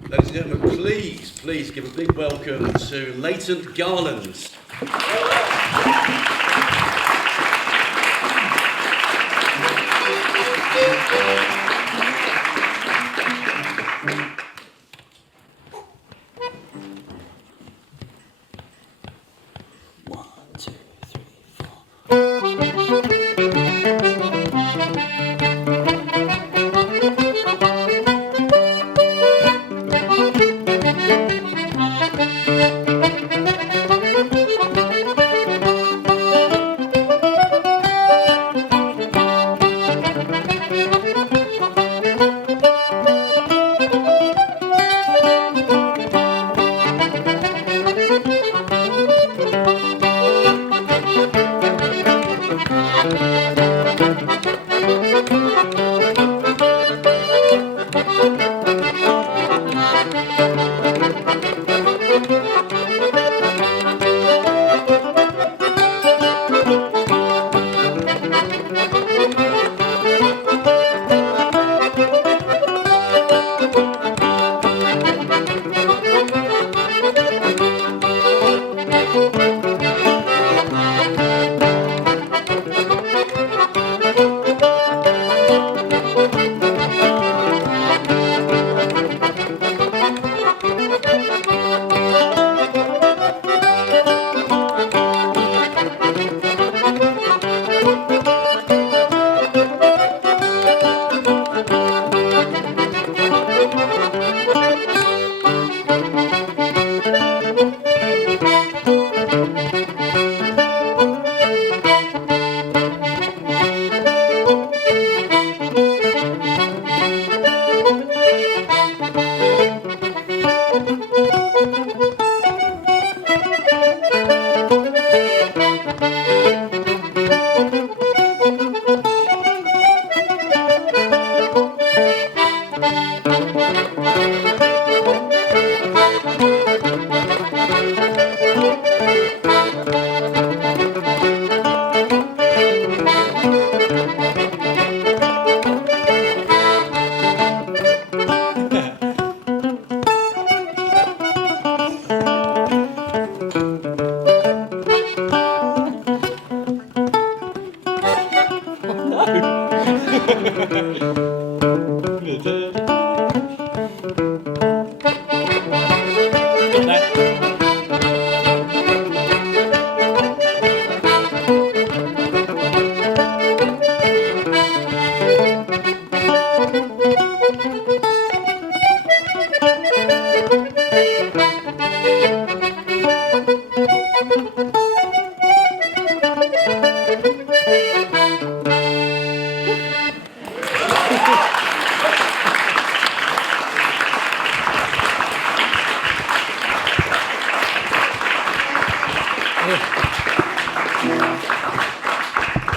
Ladies and gentlemen, please give a big welcome to Latent Garlands.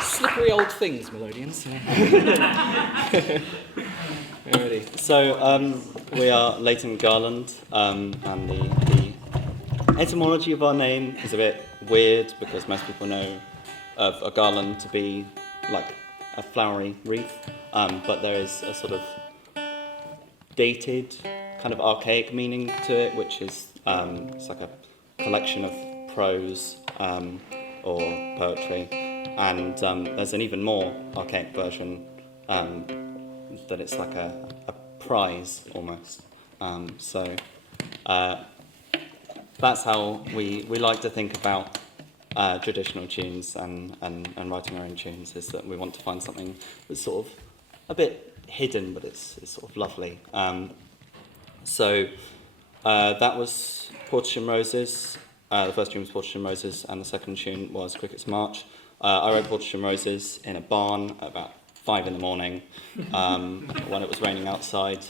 Slippery old things, Melodians. Alrighty. So we are Latent Garland, and the etymology of our name is a bit weird because most people know of a garland to be like a flowery wreath, but there is a sort of dated, kind of archaic meaning to it, which is it's like a collection of prose or poetry, and there's an even more archaic version that it's like a prize almost. So that's how we like to think about traditional tunes and writing our own tunes, is that we want to find something that's sort of a bit hidden, but it's sort of lovely. So that was Portish Roses. The first tune was Portish Roses, and the second tune was Cricket's March. I wrote Portish Roses in a barn at about 5 in the morning when it was raining outside,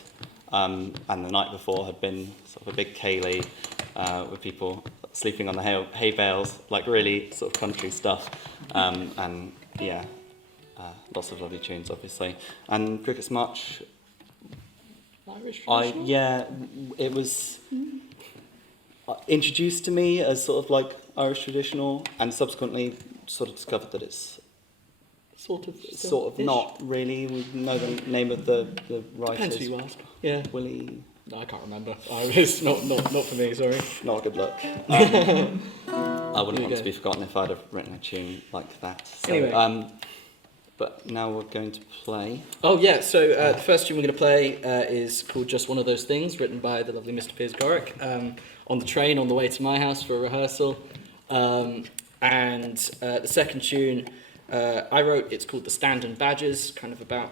and the night before had been sort of a big ceilidh with people sleeping on the hay bales, like really sort of country stuff, and yeah, lots of lovely tunes, obviously. And Cricket's March, Irish it was introduced to me as sort of like Irish traditional, and subsequently sort of discovered that it's sort of not really. We know the name of the writers. Depends who you ask. Yeah. Willie No, I can't remember. It's not for me, sorry. Not a good look. I wouldn't There you want go. to be forgotten if I'd have written a tune like that. So, Anyway. but now we're going to play. Oh, yeah, so the first tune we're going to play is called Just One of Those Things, written by the lovely Mr. Piers Gorick, on the train on the way to my house for a rehearsal. And the second tune I wrote, it's called The Stand and Badgers, kind of about,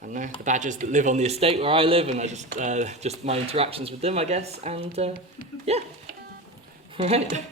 I don't know, the badgers that live on the estate where I live, and I just my interactions with them, I guess, and yeah. All right.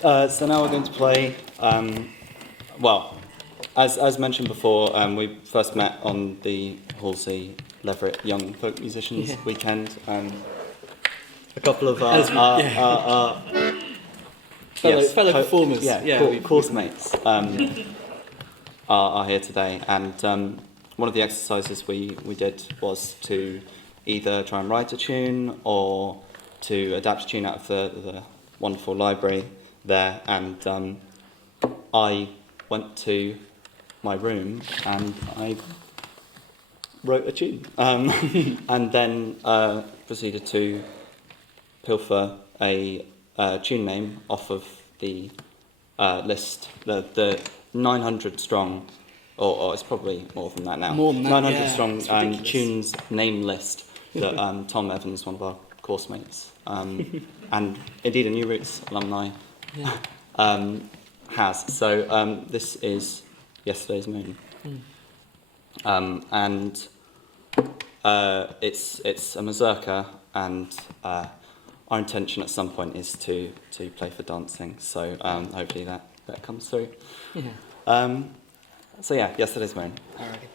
So now we're going to play, well, as mentioned before, we first met on the Halsway Leveret Young Folk Musicians weekend. A couple of fellow performers, course mates are here today, and one of the exercises we did was to either try and write a tune or to adapt a tune out of the wonderful library there, and I went to my room and I wrote a tune, and then proceeded to pilfer a tune name off of the list, the 900 strong, or it's probably more than that now. More than that, 900 strong ridiculous. tunes name list that Tom Evans, one of our course mates, and indeed a New Roots alumni, has. So this is Yesterday's Moon, and it's a mazurka, and our intention at some point is to play for dancing. So hopefully that comes through. Yeah. So yeah, Yesterday's Moon. Alrighty.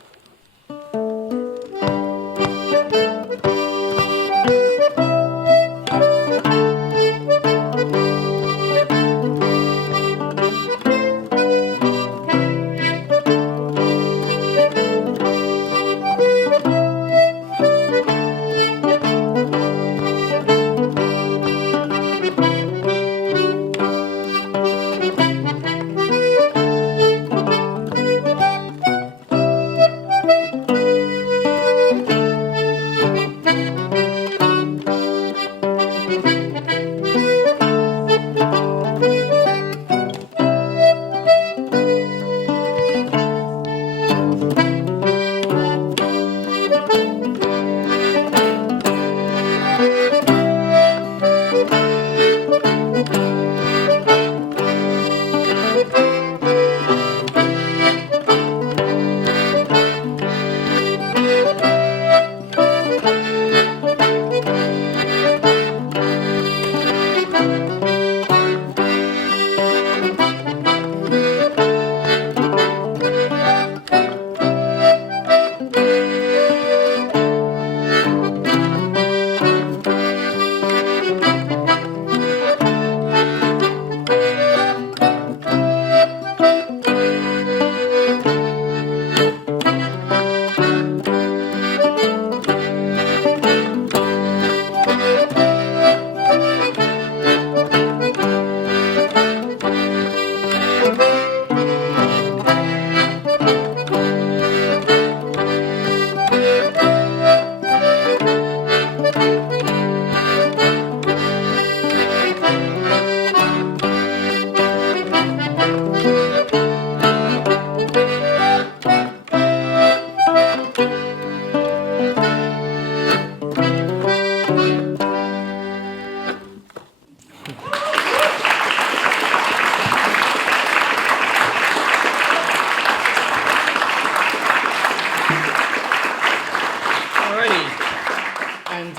And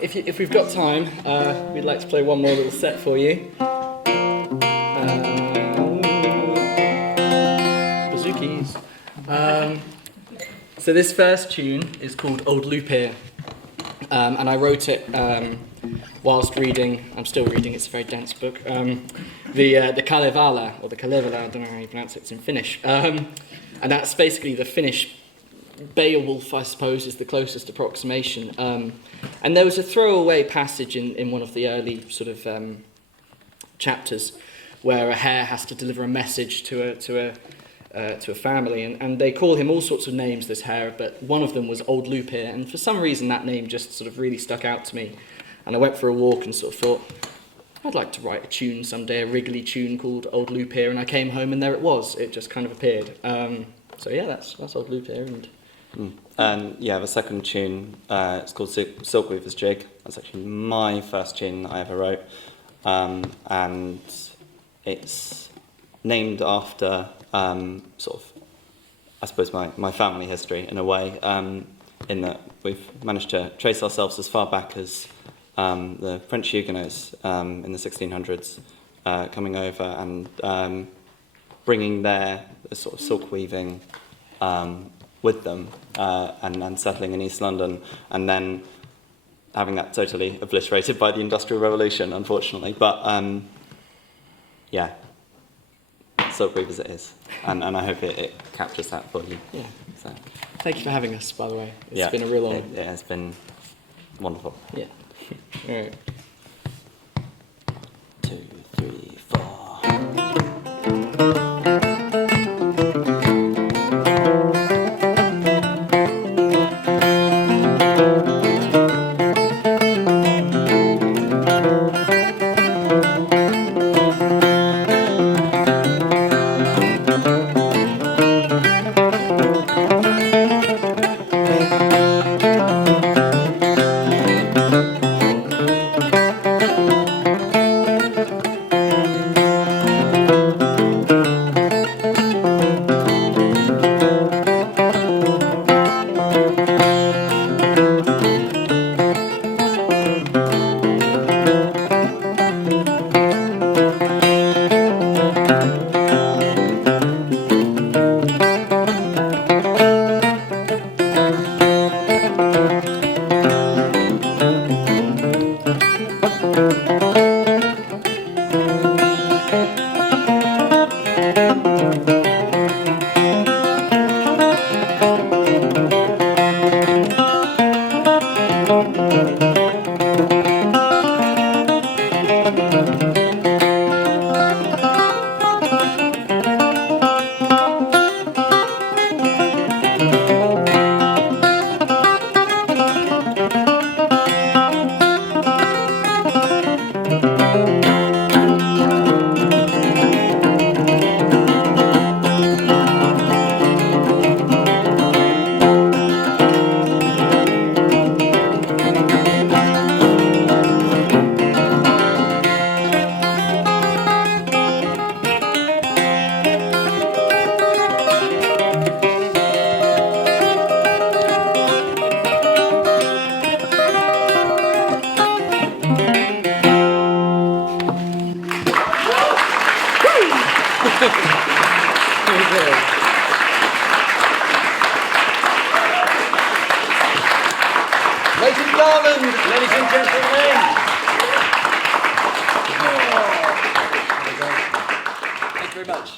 if we've got time, we'd like to play one more little set for you. Bazookies. So this first tune is called Old Lupir, and I wrote it whilst reading, I'm still reading, it's a very dense book, the Kalevala, or the Kalevala, I don't know how you pronounce it, it's in Finnish. And that's basically the Finnish Beowulf, I suppose, is the closest approximation. And there was a throwaway passage in one of the early sort of chapters where a hare has to deliver a message to a family, and they call him all sorts of names, this hare, but one of them was Old Lupir, and for some reason that name just sort of really stuck out to me. And I went for a walk and sort of thought, I'd like to write a tune someday, a wriggly tune called Old Lupir, and I came home and there it was. It just kind of appeared. So yeah, that's Old Lupir. And yeah, the second tune, it's called Silkweaver's Jig. That's actually my first tune that I ever wrote, and it's named after sort of, I suppose, my family history in a way, in that we've managed to trace ourselves as far back as the French Huguenots in the 1600s coming over and bringing their sort of silk weaving with them and settling in East London, and then having that totally obliterated by the Industrial Revolution, unfortunately. But yeah, silk weave as it is, and I hope it captures that fully. Yeah. So, Thank you for having us, by the way. It's been a real honour. It has been wonderful. Yeah. All right. 2, 3, 4. Leighton Garland, ladies and gentlemen. Thank you very much.